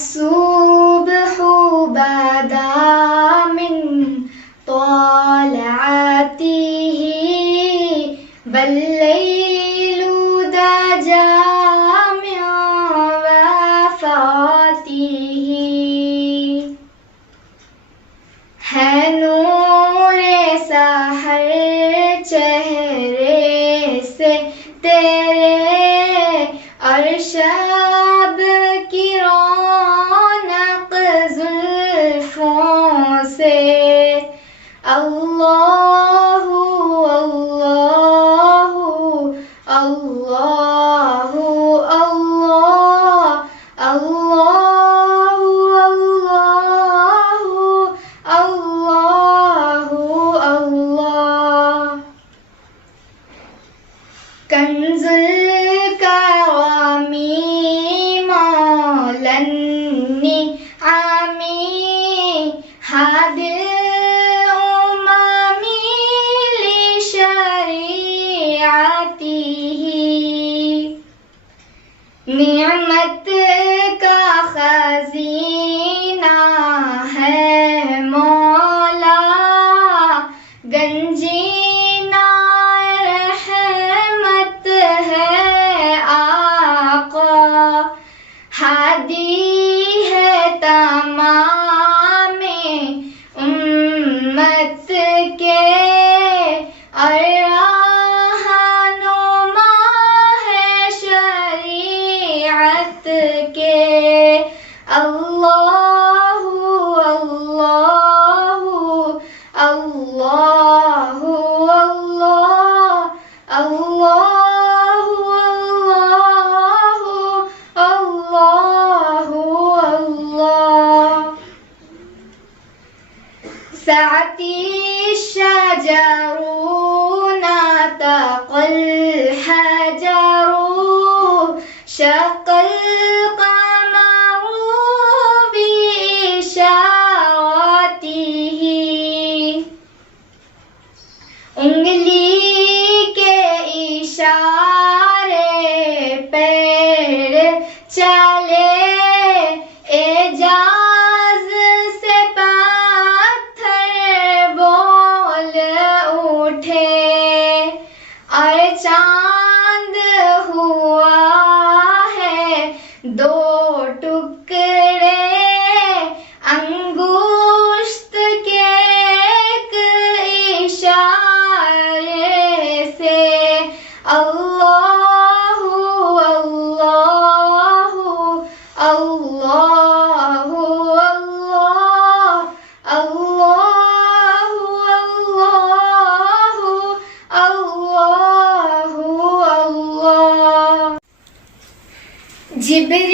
الصبح بدا من طلعته والليل دجى من وفاته है नूरे सहर चेहरे से तेरे और शब की रौनक जुल्फों से अल्लाहु अल्लाहु अल्लाहु अल्लाह अल्लाहु अल्लाहु अल्लाह कंजुल करमी मौलन्नी आमी हादिल उमामी लिशरीअतिही निअमत का खजीना है मौला गंजीना रहमत है आका हादी है तमाम उम्मत के और रहनुमा है शरीअत के अल्लाहु अल्लाहु अल्लाहु अल्लाह अल्लाहु अल्लाहु अल्लाह سعتي الشجر نطق الحجر شق القمر بإشارته उंगली के इशारे पैर चले एजाज से पत्थर बोल उठे और चांद हुआ है दो टुकड़े अंगुष्त के एक इशारे से अल्लाहु अल्लाहु अल्लाहु अल्लाह अल्लाहु अल्लाहु अल्लाहु अल्लाह जिब्रील